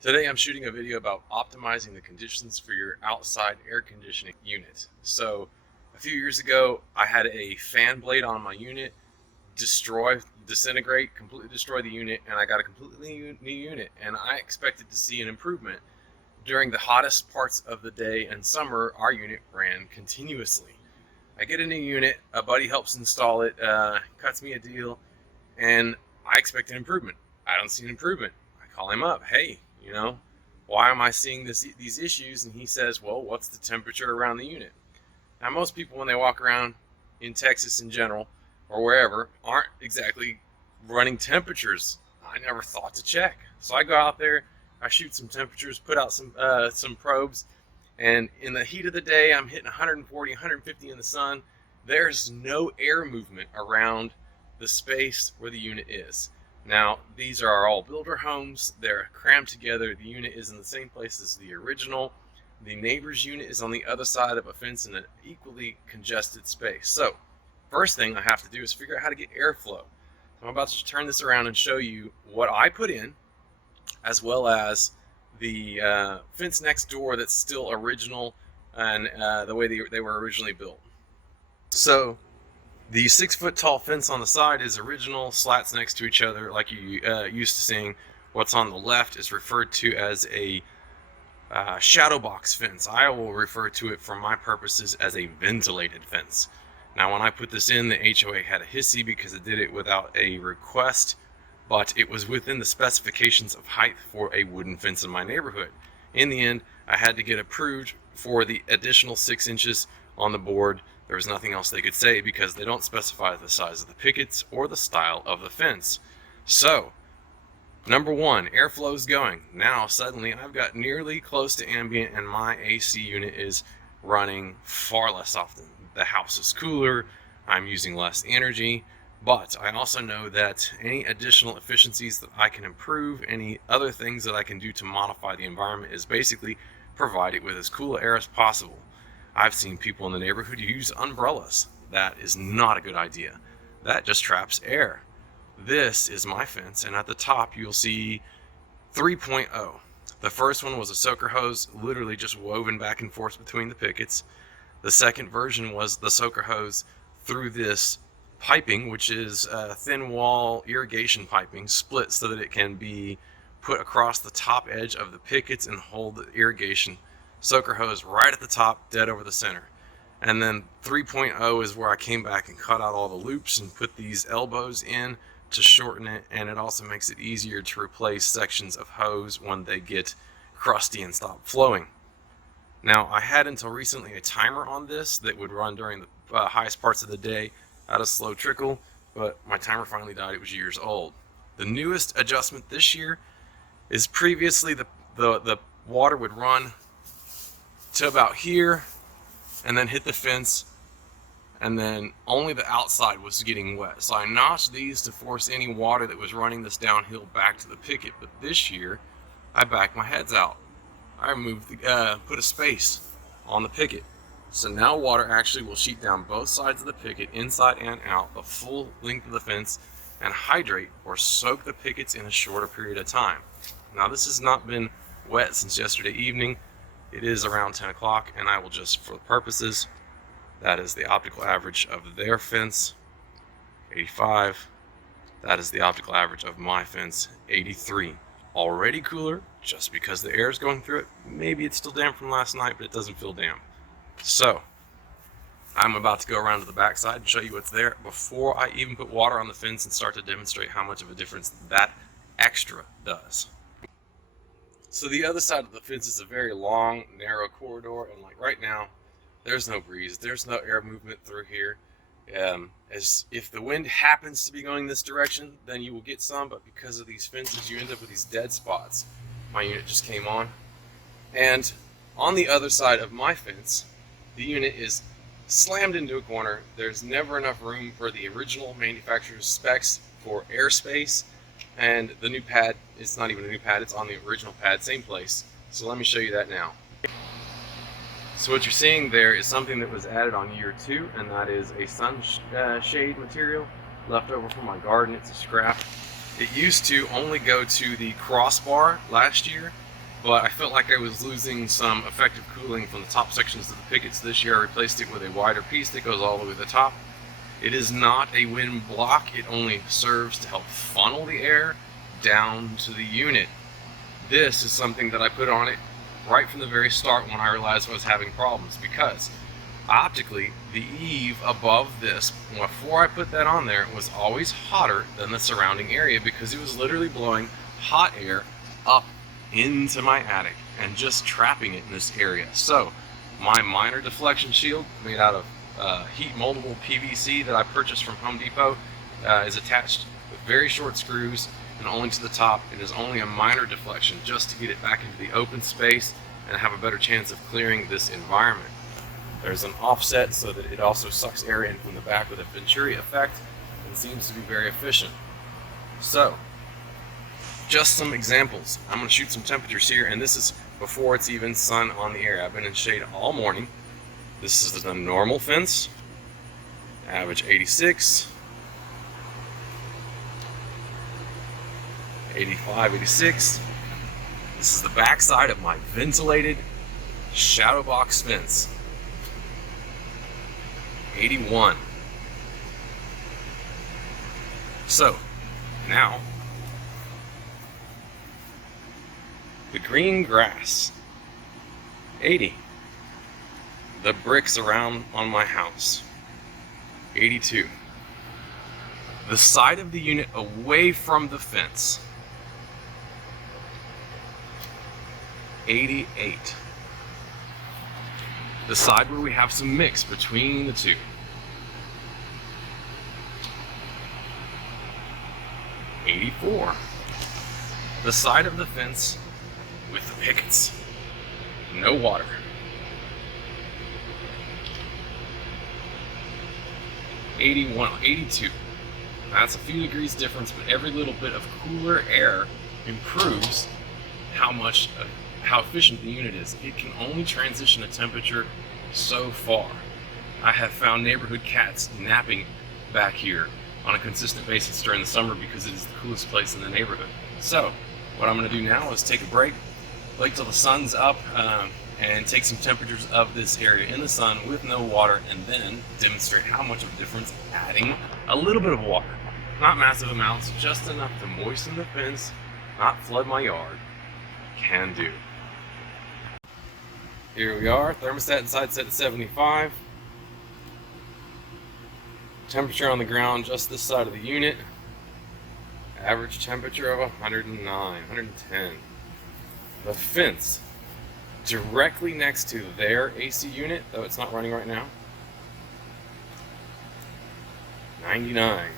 Today I'm shooting a video about optimizing the conditions for your outside air conditioning unit. So a few years ago I had a fan blade on my unit disintegrate, completely destroy the unit, and I got a completely new unit, and I expected to see an improvement. During the hottest parts of the day and summer, our unit ran continuously. I get a new unit, a buddy helps install it, cuts me a deal, and I expect an improvement. I don't see an improvement. I call him up. Hey, why am I seeing these issues? And he says, well, what's the temperature around the unit? Now, most people, when they walk around in Texas in general or wherever, aren't exactly running temperatures. I never thought to check. So I go out there, I shoot some temperatures, put out some probes, and in the heat of the day, I'm hitting 140, 150 in the sun. There's no air movement around the space where the unit is. Now, these are all builder homes. They're crammed together. The unit is in the same place as the original. The neighbor's unit is on the other side of a fence in an equally congested space. So, first thing I have to do is figure out how to get airflow. I'm about to turn this around and show you what I put in, as well as the fence next door that's still original and the way they were originally built. So, the 6-foot tall fence on the side is original, slats next to each other like you used to seeing. What's on the left is referred to as a shadow box fence. I will refer to it for my purposes as a ventilated fence. Now, when I put this in, the HOA had a hissy because it did it without a request, but it was within the specifications of height for a wooden fence in my neighborhood. In the end, I had to get approved for the additional 6 inches on the board. There was nothing else they could say because they don't specify the size of the pickets or the style of the fence. So, number one, airflow is going. Now, suddenly, I've got nearly close to ambient and my AC unit is running far less often. The house is cooler, I'm using less energy, but I also know that any additional efficiencies that I can improve, any other things that I can do to modify the environment is basically provide it with as cool air as possible. I've seen people in the neighborhood use umbrellas. That is not a good idea. That just traps air. This is my fence, and at the top you'll see 3.0. The first one was a soaker hose, literally just woven back and forth between the pickets. The second version was the soaker hose through this piping, which is thin wall irrigation piping, split so that it can be put across the top edge of the pickets and hold the irrigation soaker hose right at the top, dead over the center. And then 3.0 is where I came back and cut out all the loops and put these elbows in to shorten it, and it also makes it easier to replace sections of hose when they get crusty and stop flowing. Now, I had until recently a timer on this that would run during the highest parts of the day at a slow trickle, but my timer finally died. It was years old. The newest adjustment this year is previously the water would run to about here and then hit the fence, and then only the outside was getting wet. So I notched these to force any water that was running this downhill back to the picket. But this year I backed my heads out. I put a space on the picket, so now water actually will sheet down both sides of the picket, inside and out, the full length of the fence, and hydrate or soak the pickets in a shorter period of time. Now, this has not been wet since yesterday evening. It is around 10 o'clock, and I will just, for the purposes, that is the optical average of their fence, 85. That is the optical average of my fence, 83. Already cooler, just because the air is going through it. Maybe it's still damp from last night, but it doesn't feel damp. So, I'm about to go around to the back side and show you what's there before I even put water on the fence and start to demonstrate how much of a difference that extra does. So the other side of the fence is a very long, narrow corridor, and like right now, there's no breeze, there's no air movement through here. As if the wind happens to be going this direction, then you will get some, but because of these fences, you end up with these dead spots. My unit just came on. And on the other side of my fence, the unit is slammed into a corner. There's never enough room for the original manufacturer's specs for airspace. And the new pad, it's not even a new pad, it's on the original pad, same place. So let me show you that now. So what you're seeing there is something that was added on year 2, and that is a sunshade material left over from my garden. It's a scrap. It used to only go to the crossbar last year, but I felt like I was losing some effective cooling from the top sections of the pickets. This year I replaced it with a wider piece that goes all the way to the top. It is not a wind block, it only serves to help funnel the air down to the unit. This is something that I put on it right from the very start when I realized I was having problems, because optically the eave above this, before I put that on there, was always hotter than the surrounding area because it was literally blowing hot air up into my attic and just trapping it in this area. So my minor deflection shield, made out of heat moldable PVC that I purchased from Home Depot, is attached with very short screws and only to the top. It is only a minor deflection just to get it back into the open space and have a better chance of clearing this environment. There's an offset so that it also sucks air in from the back with a Venturi effect and seems to be very efficient. So, just some examples. I'm going to shoot some temperatures here, and this is before it's even sun on the air. I've been in shade all morning. This is the normal fence, average 86, 85, 86. This is the back side of my ventilated shadow box fence, 81. So, now, the green grass, 80. The bricks around on my house, 82. The side of the unit away from the fence, 88. The side where we have some mix between the two, 84. The side of the fence with the pickets, no water, 81, 82. That's a few degrees difference, but every little bit of cooler air improves how efficient the unit is. It can only transition a temperature so far. I have found neighborhood cats napping back here on a consistent basis during the summer because it is the coolest place in the neighborhood. So, what I'm going to do now is take a break, wait till the sun's up, and take some temperatures of this area in the sun with no water, and then demonstrate how much of a difference adding a little bit of water, not massive amounts, just enough to moisten the fence, not flood my yard, can do. Here we are, thermostat inside set at 75. Temperature on the ground just this side of the unit. Average temperature of 109, 110. The fence directly next to their AC unit, though it's not running right now, 99.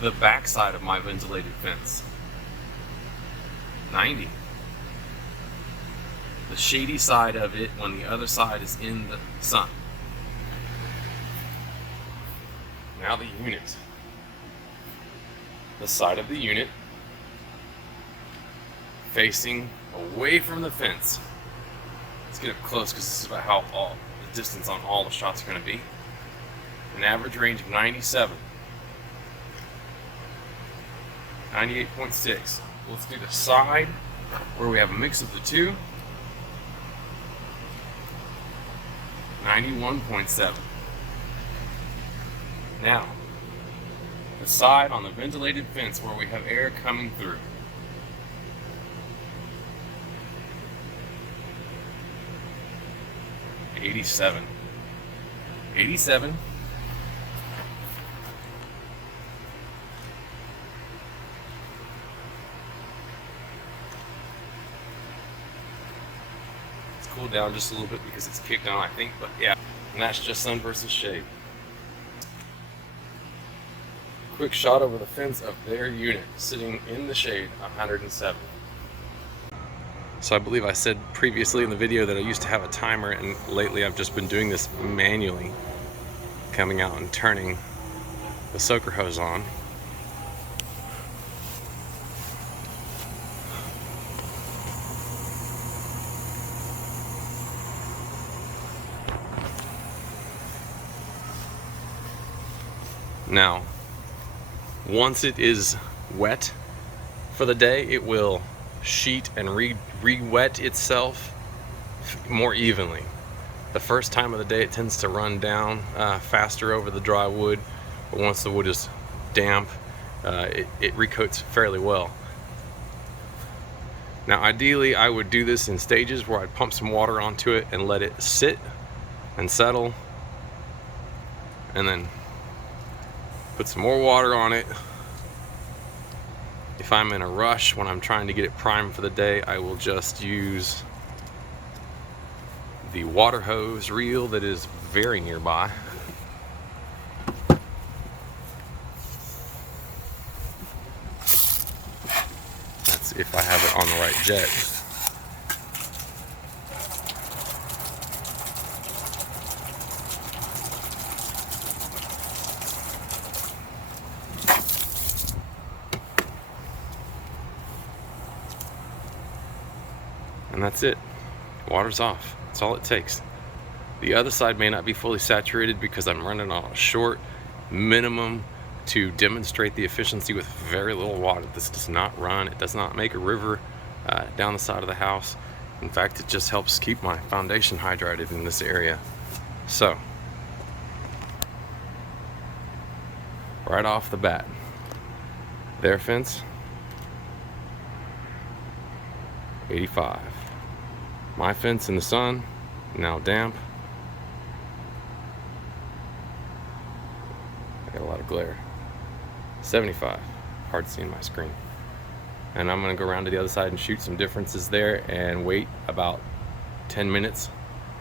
The back side of my ventilated fence, 90. The shady side of it when the other side is in the sun. Now the unit. The side of the unit facing away from the fence. Let's get up close because this is about how the distance on all the shots are going to be. An average range of 97. 98.6. Let's do the side where we have a mix of the two. 91.7. Now, the side on the ventilated fence where we have air coming through. 87. 87. It's cooled down just a little bit because it's kicked on, I think, but yeah. And that's just sun versus shade. Quick shot over the fence of their unit, sitting in the shade, 107. So I believe I said previously in the video that I used to have a timer, and lately I've just been doing this manually, coming out and turning the soaker hose on. Now, Once it is wet for the day, it will sheet and re-wet itself more evenly. The first time of the day it tends to run down faster over the dry wood, but once the wood is damp, it recoats fairly well. Now ideally I would do this in stages where I'd pump some water onto it and let it sit and settle, and then put some more water on it. If I'm in a rush when I'm trying to get it primed for the day, I will just use the water hose reel that is very nearby. That's if I have it on the right jet. And that's it. Water's off. That's all it takes. The other side may not be fully saturated because I'm running on a short minimum to demonstrate the efficiency with very little water. This does not run. It does not make a river down the side of the house. In fact, it just helps keep my foundation hydrated in this area. So, right off the bat, their fence, 85. My fence in the sun, now damp. I got a lot of glare. 75. Hard to see in my screen. And I'm gonna go around to the other side and shoot some differences there and wait about 10 minutes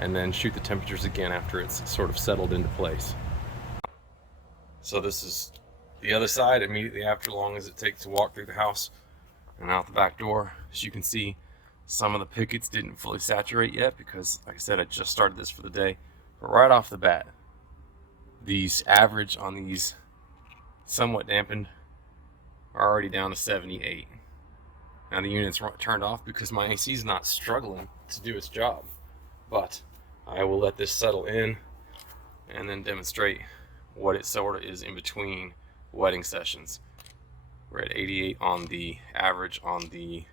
and then shoot the temperatures again after it's sort of settled into place. So this is the other side immediately after, long as it takes to walk through the house and out the back door. As you can see, some of the pickets didn't fully saturate yet because, like I said, I just started this for the day. But right off the bat, these average on these somewhat dampened are already down to 78. Now the unit's turned off because my AC is not struggling to do its job. But I will let this settle in and then demonstrate what it sort of is in between wetting sessions. We're at 88 on the average on the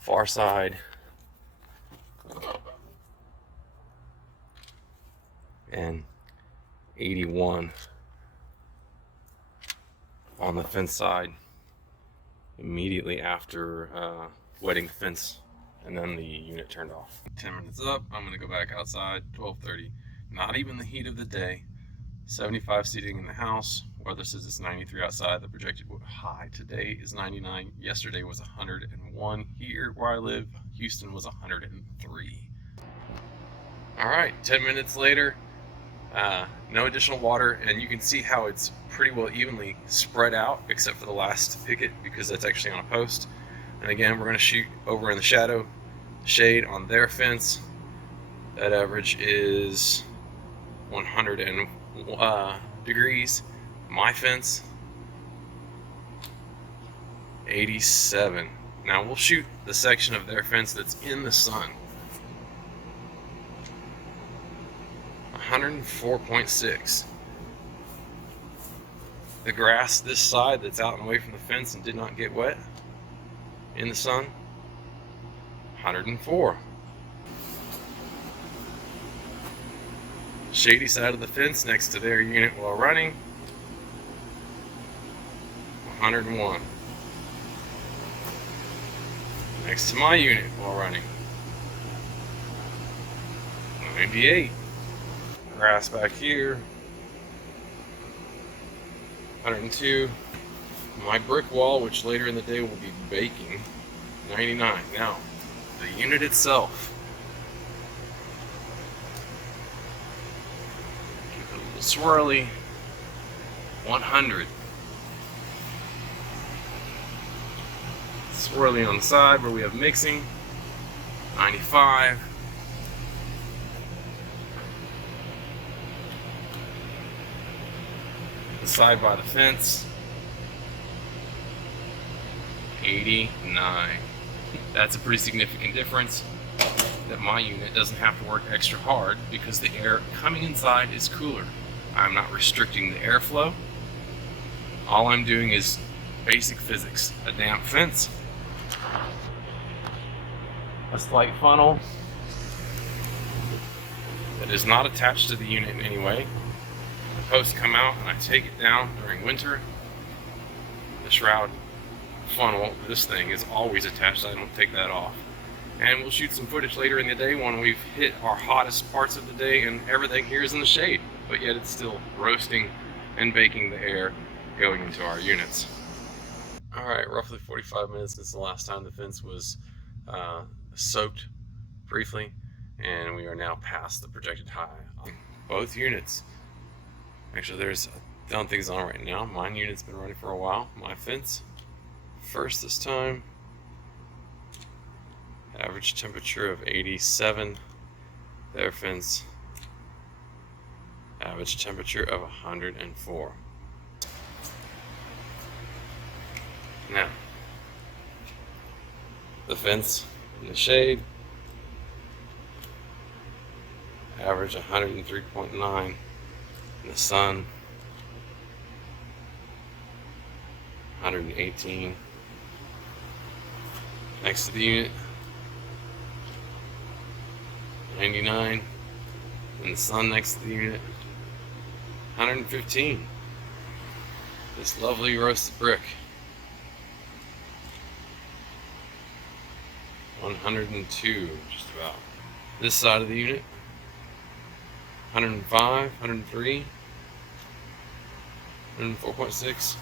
far side, and 81 on the fence side immediately after wetting the fence, and then the unit turned off. 10 minutes up, I'm gonna go back outside. 12:30, not even the heat of the day. 75 seating in the house. Weather says it's 93 outside. The projected high today is 99. Yesterday was 101 here where I live. Houston was 103. All right, 10 minutes later, no additional water, and you can see how it's pretty well evenly spread out except for the last picket because that's actually on a post. And again, we're going to shoot over in the shadow, shade on their fence. That average is 100 degrees. My fence, 87. Now we'll shoot the section of their fence that's in the sun. 104.6. The grass this side that's out and away from the fence and did not get wet in the sun, 104. Shady side of the fence next to their unit while running, 101. Next to my unit while running, 98. Grass back here, 102. My brick wall, which later in the day will be baking, 99. Now, the unit itself, keep it a little swirly, 100. Swirly on the side where we have mixing, 95. The side by the fence, 89. That's a pretty significant difference, that my unit doesn't have to work extra hard because the air coming inside is cooler. I'm not restricting the airflow. All I'm doing is basic physics. A damp fence, a slight funnel that is not attached to the unit in any way. The posts come out and I take it down during winter. The shroud funnel, this thing, is always attached. I don't take that off. And we'll shoot some footage later in the day when we've hit our hottest parts of the day and everything here is in the shade, but yet it's still roasting and baking the air going into our units. Alright, roughly 45 minutes since the last time the fence was soaked briefly, and we are now past the projected high on both units. Actually, I don't think it's on right now. Mine unit's been running for a while. My fence, first this time. Average temperature of 87. Their fence, average temperature of 104. Now, the fence in the shade, average 103.9. In the sun, 118. Next to the unit, 99. In the sun next to the unit, 115. This lovely roasted brick, 102, just about. This side of the unit, 105, 103, 104.6.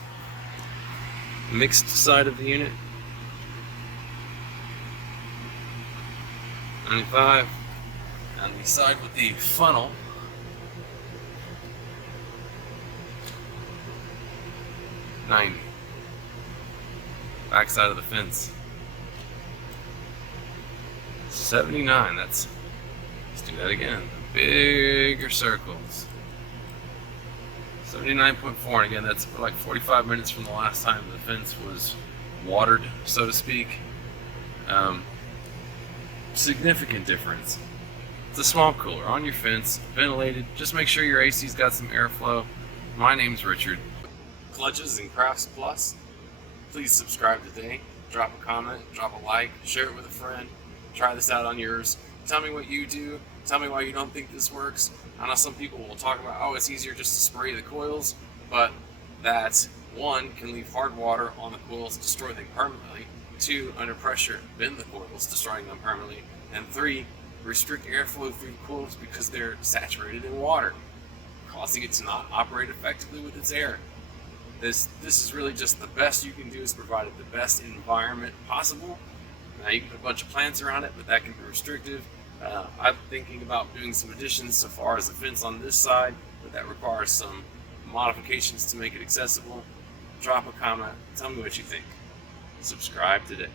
Mixed side of the unit, 95. On the side with the funnel, 90. Back side of the fence, 79. Let's do that again. Bigger circles. 79.4, and again, that's like 45 minutes from the last time the fence was watered, so to speak. Significant difference. It's a small cooler on your fence, ventilated. Just make sure your AC's got some airflow. My name's Richard. Clutches and Crafts Plus. Please subscribe today. Drop a comment, drop a like, share it with a friend. Try this out on yours. Tell me what you do. Tell me why you don't think this works. I know some people will talk about, oh, it's easier just to spray the coils, but that, one, can leave hard water on the coils, destroy them permanently. Two, under pressure, bend the coils, destroying them permanently. And three, restrict airflow through the coils because they're saturated in water, causing it to not operate effectively with its air. This is really just the best you can do, is provide it the best environment possible. Now you can put a bunch of plants around it, but that can be restrictive. I'm thinking about doing some additions so far as a fence on this side, but that requires some modifications to make it accessible. Drop a comment, tell me what you think. Subscribe today.